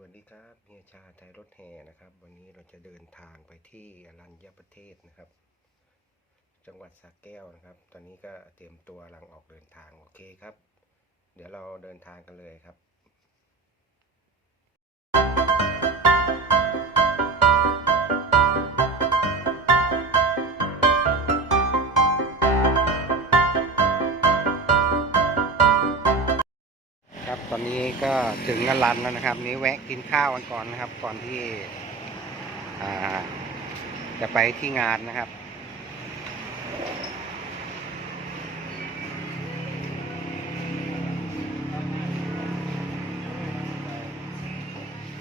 วัสดีครับเฮียชาไทยรถแห่นะครับ วันนี้เราจะเดินทางไปที่อรัญญประเทศนะครับ จังหวัดสระแก้วนะครับ ตอนนี้ก็เตรียมตัวกำลังออกเดินทางโอเคครับ เดี๋ยวเราเดินทางกันเลยครับ ตอนนี้ก็ถึงอรันแล้วนะครับ นี้แวะกินข้าวกันก่อนนะครับ ก่อนที่อ่าจะไปที่งานนะครับ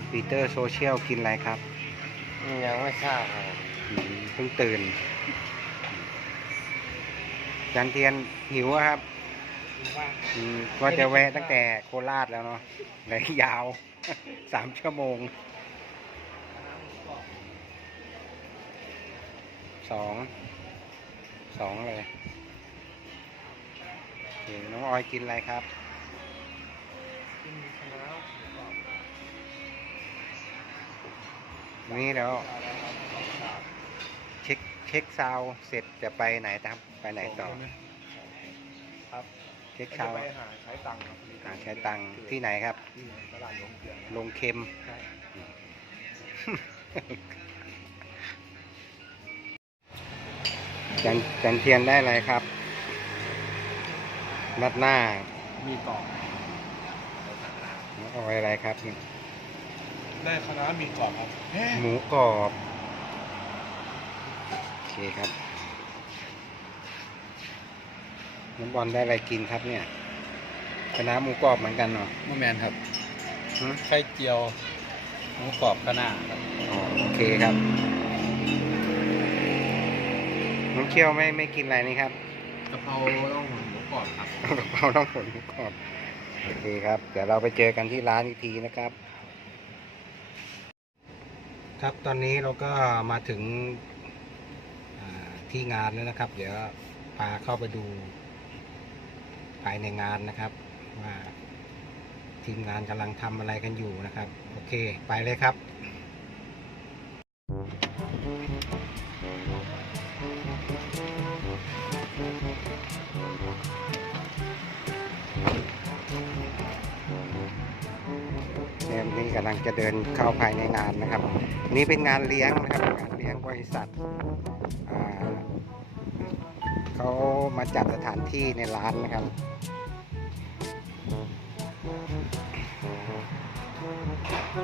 ปีเตอร์โซเชียลกินอะไรครับ ยังไม่ทราบครับอืมเพิ่งตื่นจันเทียนหิวอะครับ ว่าอืมว่าจะแวะตั้งแต่โคราชแล้วเนาะเลยยาว สามชั่วโมง สอง สองเลยโอเคน้องออยกินอะไรครับ กินคณะนี่เดี๋ยวเช็คเช็คซาวเสร็จจะไปไหนครับ ไปไหนต่อ เช็คจะซาวด์ไปหาใช้ตังค์ครับหาใช้ตังค์ที่ไหนครับ ที่ตลาดหลวงเกลือลงเค็ม ใช่จันจันเทียนได้อะไรครับนัดหน้ามีกรอบเอาไว้อะไรครับนี่ได้คณะมีกรอบครับ หมูกรอบ โอเคครับ น้ำบอลได้อะไรกินครับเนี่ยคณะหมูกรอบเหมือนกันเนาะมะแมนครับหึไข่เจียวหมูกรอบคณะครับอ๋อโอเคครับน้องเคี่ยวไม่ไม่กินอะไรนี่ครับกะเพราต้องหมูกรอบครับกะเพราต้องผลหมูกรอบโอเคครับ เดี๋ยวเราไปเจอกันที่ร้านอีกทีนะครับ ครับตอนนี้เราก็มาถึงอ่าที่งานแล้วนะครับ เดี๋ยวพาเข้าไปดู ภายในงานนะครับ ว่าทีมงานกำลังทำอะไรกันอยู่นะครับ โอเค ไปเลยครับเนี่ยนี่กำลังจะเดินเข้าภายในงานนะครับ นี่เป็นงานเลี้ยงนะครับงานเลี้ยงบริษัทเขามาจัดสถานที่ในร้านนะครับ เตรี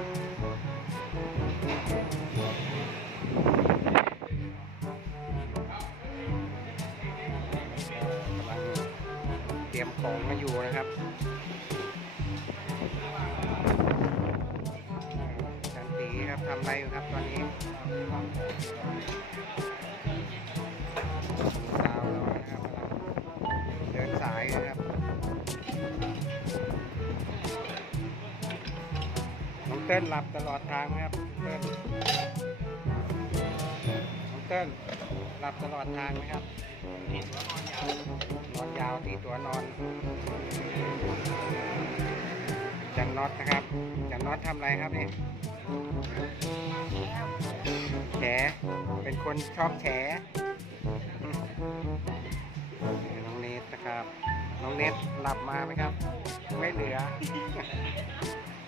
ยมของมาอยู่นะครับจันตีครับทำอะไรอยู่ครับตอนนี้ ต้นหลับตลอดทางนะครับเต้นน้องเต้นหลับตลอดทางนะครับตีตัวนอนยาวน็อตีตัวนอนจันน็อตนะครับจันน็อตทำอะไรครับนี่แฉเป็นคนชอบแฉน้องเนทนะครับ น้องเนทหลับมาไหมครับ ไม่เหลือ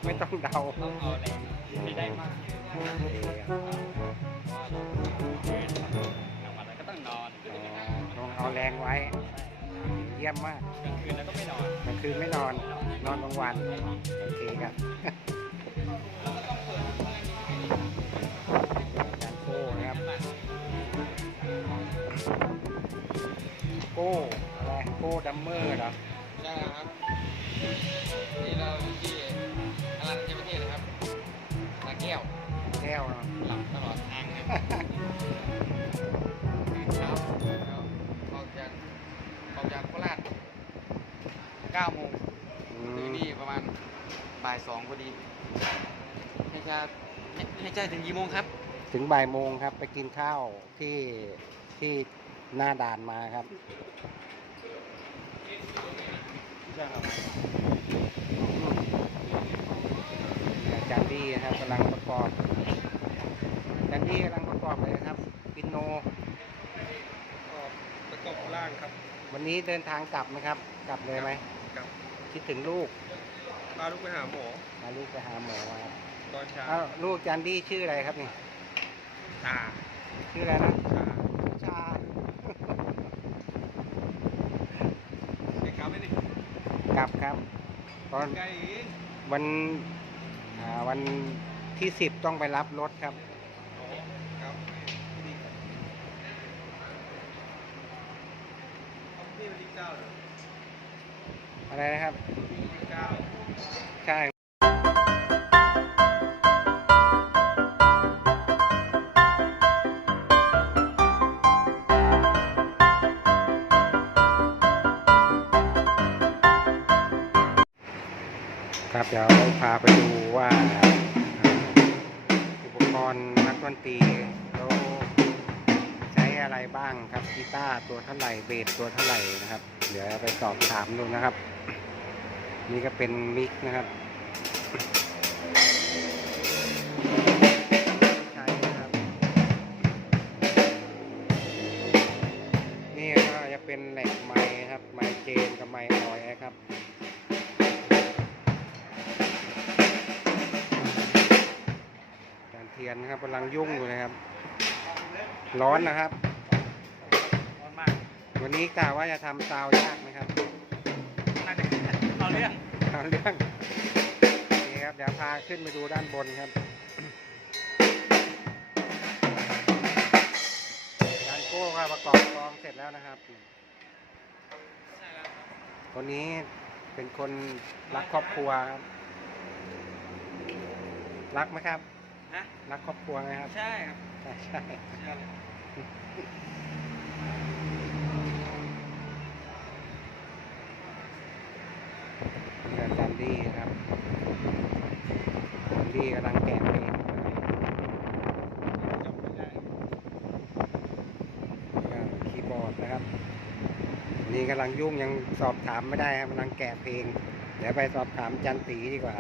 ไม่ต้องเดาต้องเอาแรงไม่ได้มากกลางวันก็ต้องนอนอ๋อต้องเอาแรงไว้ เยี่ยมมากกลางคืนแล้วก็ไม่นอนกลางคืนไม่นอน นอนกลางวันโอเคครับจานโก้นะครับ โก้อะไรโก้ดัมเมอร์เหรอใช่ครับ นี่เราอยู่ที่อรัญญประเทศนะครับนาแก้วแก้วเนาะหลับตลอดทางครับตื่นเช้าแล้วออกจากออกจากโคราช9โมงอืถึงมนี่ประมาณบ่ายสองพอดีไม่ใช่ไม่ไม่ใช่ถึงกี่โมงครับ ถึงบ่ายโมงครับ ไปกินข้าวที่ที่หน้าด่านมาครับ ใช่ครับ อาจารย์ ดี้นะครับกำลังประกอบอาจารย์ดี้กำลังประกอบเลยนะครับปินโนประกอบร่างครับ วันนี้เดินทางกลับไหมครับ กลับเลยไหมกับคิดถึงลูกพาลูกไปหาหมอพาลูกไปหาหมอครับตอนเช้าเอ้าลูกอาจารย์ดี้ชื่ออะไรครับนี่ตาชื่ออะไรนะชาชาเด็กกลับไปดิกลับครับตอนไกลเองวัน อ่าวันที่สิบต้องไปรับรถครับอ๋อครับดีนี่วันที่เก้าเหรออะไรนะครับ วันที่เก้า ใช่ ครับเดี๋ยวพาไปดูว่าอุปกรณ์นักดนตรีเขาใช้อะไรบ้างครับกีตาร์ตัวเท่าไหร่เบสตัวเท่าไหร่นะครับ เดี๋ยวไปสอบถามดูนะครับ นี่ก็เป็นมิกนะครับใช่นะครับนี่ก็จะเป็นแหลกไม้ครับไม้เจนกับไม้ออยครับ นนะครับกำลังยุ่งอยู่นะครับ ร้อนนะครับ ร้อนมากวันนี้กะว่าจะทำซาวยากไหมครับน่าจะเอาเรื่องเอาเรื่องนี่ครับเดี๋ยวพาขึ้นไปดูด้านบนครับด้านโก้ก็ประกอบกลองเสร็จแล้วนะครับใช่แล้วคนนี้เป็นคนรักครอบครัวครับรักไหมครับ นะรักครอบครัวไหมครับ ใช่ครับใช่ใช่ใช่เลยนี่อาจารย์ดี้ครับอาจารย์ดี้กำลังแกะเพลงอยู่นะครับจำไม่ได้ก็คีย์บอร์ดนะครับวันนี้กำลังยุ่งยังสอบถามไม่ได้ครับกำลังแกะเพลง เดี๋ยวไปสอบถามจันตีดีกว่า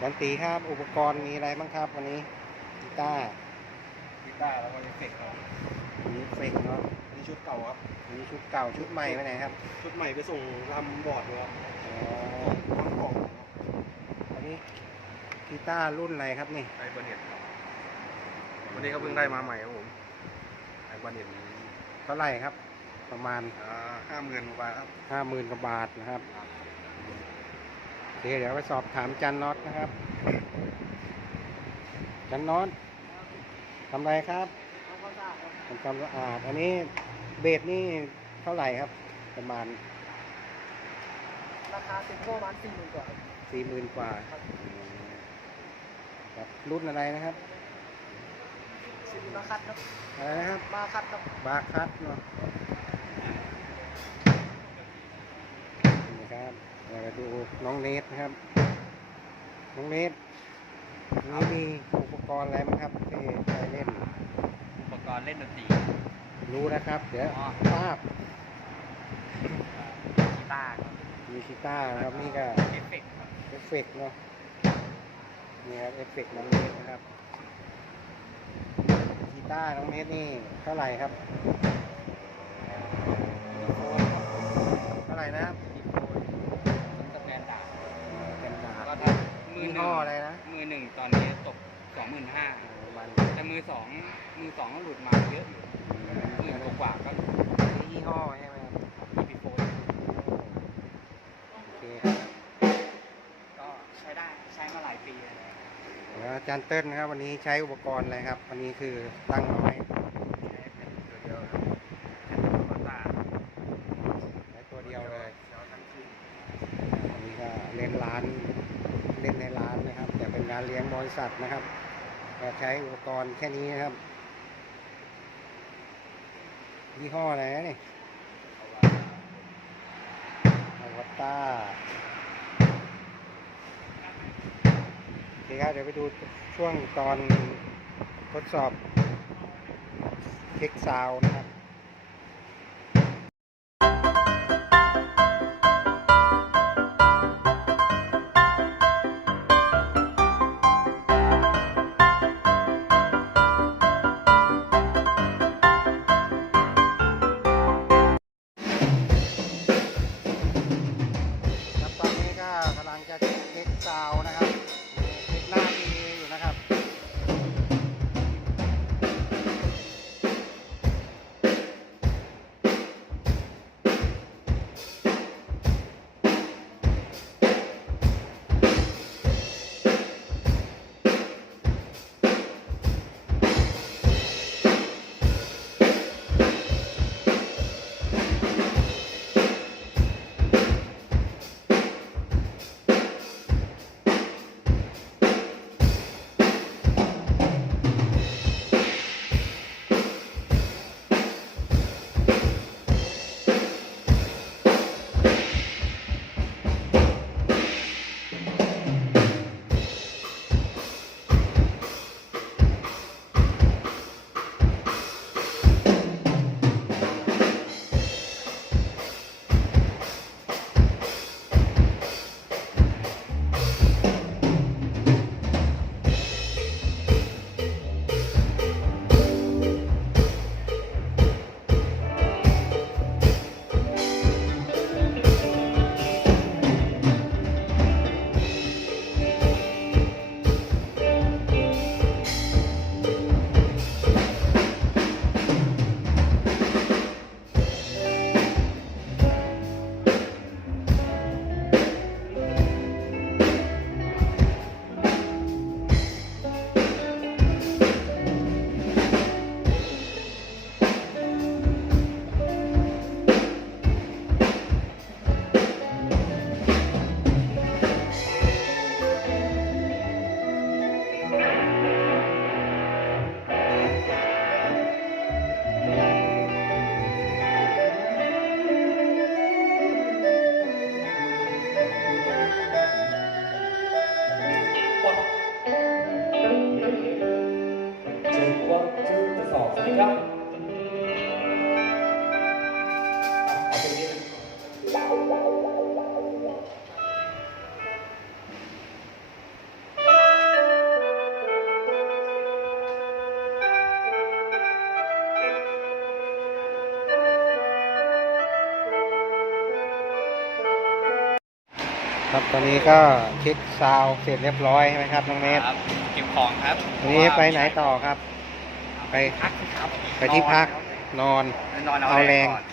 จันตีครับ อุปกรณ์มีอะไรบ้างครับ วันนี้กีตาร์กีตาร์แล้วก็เอฟเฟกต์ครับมีเฟกเนาะอันนี้ชุดเก่าครับอันนี้ชุดเก่าชุดใหม่ไปไหนครับ ชุดใหม่ไปส่งลำบอร์ดเลยครับอ๋อทำกล่องอันนี้กีตาร์รุ่นอะไรครับนี่ไอเบอร์เน็ตวันนี้เขาเพิ่งได้มาใหม่ครับผมไอเบอร์เน็ตเท่าไหร่ครับ ประมาณห้าหมื่นกว่าบาทครับห้าหมื่นกว่าบาทนะครับโอ เคเดี๋ยวไปสอบถามจันน็อตนะครับ จันน็อตทำไรครับทำความสะอาดอันนี้เบสนี่เท่าไหร่ครับ ประมาณ ราคาเซ็นโก้ประมาณสี่หมื่นกว่าครับสี่หมื่นกว่าครับรุ่นอะไรนะครับชื่อมาคัดครับอะไรนะครับมาคัดครับบาคัสเนาะนี่ครับ เรามาดูน้องเนทนะครับ น้องเนทนี่มีอุปกรณ์อะไรบ้างครับที่ใช้เล่น อุปกรณ์เล่นดนตรีรู้นะครับ เดี๋ยวอ๋อทราบกีตาร์มีกีตาร์นะครับนี่ก็เอฟเฟกต์ครับเอฟเฟกต์เนาะนี่ครับเอฟเฟกต์น้องเนทนะครับกีตาร์น้องเนทนี่เท่าไหร่ครับเท่าไหร่นะครับ สแกนดาบ เป็นดา แล้ว บ ก็ มือยี่หห้นึ่องอะไรนะมือหนึ่งตอนนี้ตกสองหมื่นห้ามันแต่มือสองมือสองก็หลุดมาเยอะอยู่หมื่นกว่าๆก็นี่ยี่ห้อใช่ไหมครับมีพีโฟโอเคครับก็ใช้ได้ใช้มาหลายปีแล้วแล้วอาจารย์เติ้ลนะครับ วันนี้ใช้อุปกรณ์อะไรครับ วันนี้คือตั้งน้อยใช้เป็นเดียวๆครับเป็นตาใช้ตัวเดียวเลยเดียวทั้งคืนอันนี้ก็เล่นร้าน งบริษัทนะครับก็ใช้อุปกรณ์แค่นี้นะครับยี่ห้ออะไรนะนี่อวตารโอเคครับเดี๋ยวไปดูช่วงตอนทดสอบเทคซาวนะครับ ครับตอนนี้ก็เช็คซาวด์เสร็จเรียบร้อยใช่ไหมครับน้องเนทครับเก็บของครับวันนี้ไปไหนต่อครับ ไปพักครับไปที่พักนอน นอนเอาเอาแรแรงงก่อน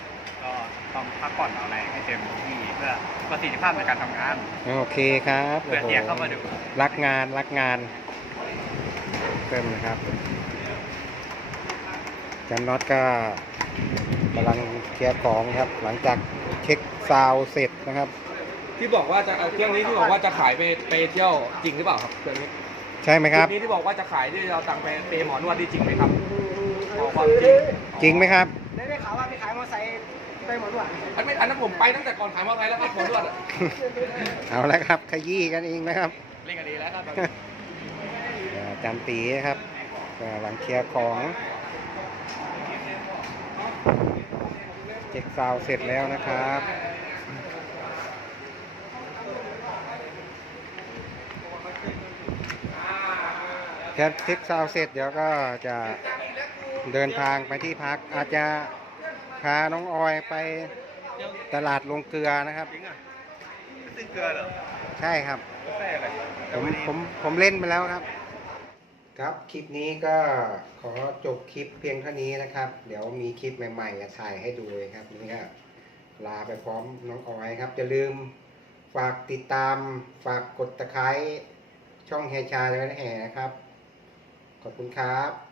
ก็ต้องพักผ่อนเอาแรงให้เต็มที่เพื่อประสิทธิภาพในการทำงาน โอเคครับเพื่อเฮียเข้ามาดูรักงานรักงานเพิ่มนะครับจันน็อตก็กำลังเคลียร์ของครับ หลังจากเช็คซาวด์เสร็จนะครับ ที่บอกว่าจะเอาเครื่องนี้ที่บอกว่าจะขายไปไปเที่ยวจริงหรือเปล่าครับเครื่องนี้ใช่ไหมครับดนี้ที่บอกว่าจะขายที่เราตังค์ไปเปย์หมอนวดนี่จริงไหมครับบอกความจริงจริงไหมครับ ได้ได้ข่าวว่าไปขายมอเตอร์ไซค์ไปหมดด้วยอันไม่อันนั้นผมไปตั้งแต่ก่อนขายมอเตอร์ไซค์แล้วครับหมอนวดอะเอาละครับ ขยี้กันเองนะครับเล่นกันดีแล้วครับอาจารย์ตีนะครับก็หลังเคลียร์ของเช็คซาวด์เสร็จแล้วนะครับ แค่เช็คซาวด์เสร็จเดี๋ยวก็จะเดินทางไปที่พัก อาจจะพาน้องออยไปตลาดลงเกลือนะครับจริงอะซื้อเกลือเหรอใช่ครับแซ่อะไรผมผมผมเล่นไปแล้วครับ ครับคลิปนี้ก็ขอจบคลิปเพียงเท่านี้นะครับ เดี๋ยวมีคลิปใหม่ๆจะถ่ายให้ดูเลยครับนี่ก็ลาไปพร้อมน้องออยครับอย่าลืมฝากติดตามฝากกดตะไคร้ช่องแฮชาและแห่นะครับ ขอบคุณครับ